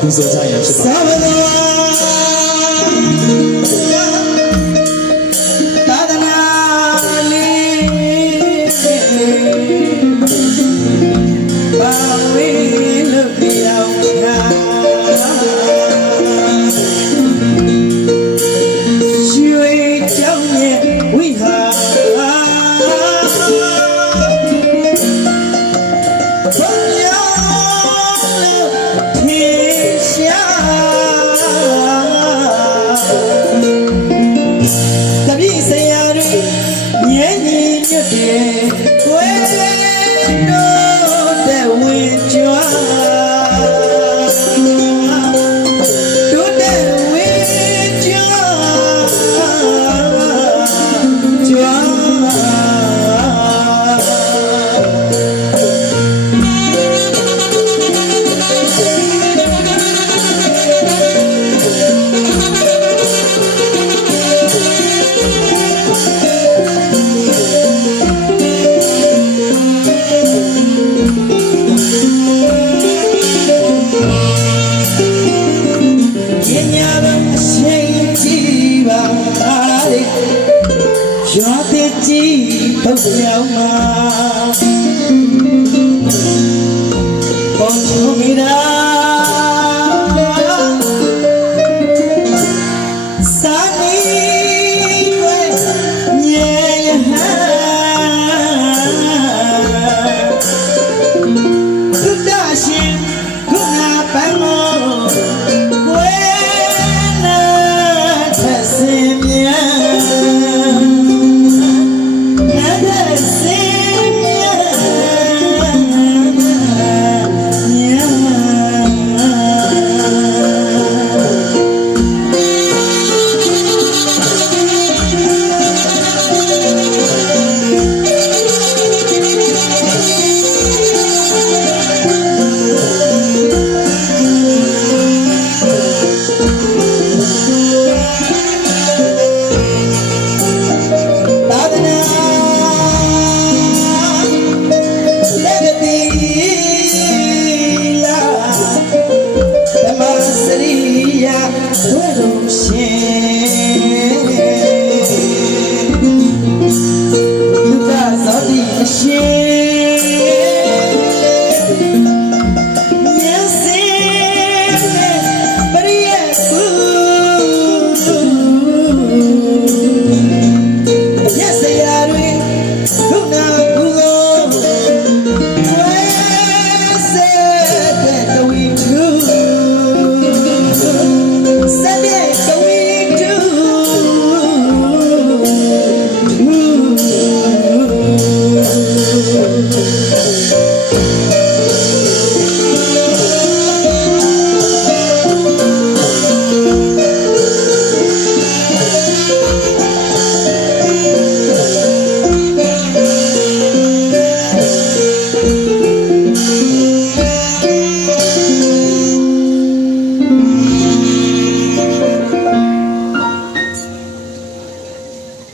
ကိုယ်စားရဖြစ်ပါ Woo! cho tiết chi tông nhau mà. cheio.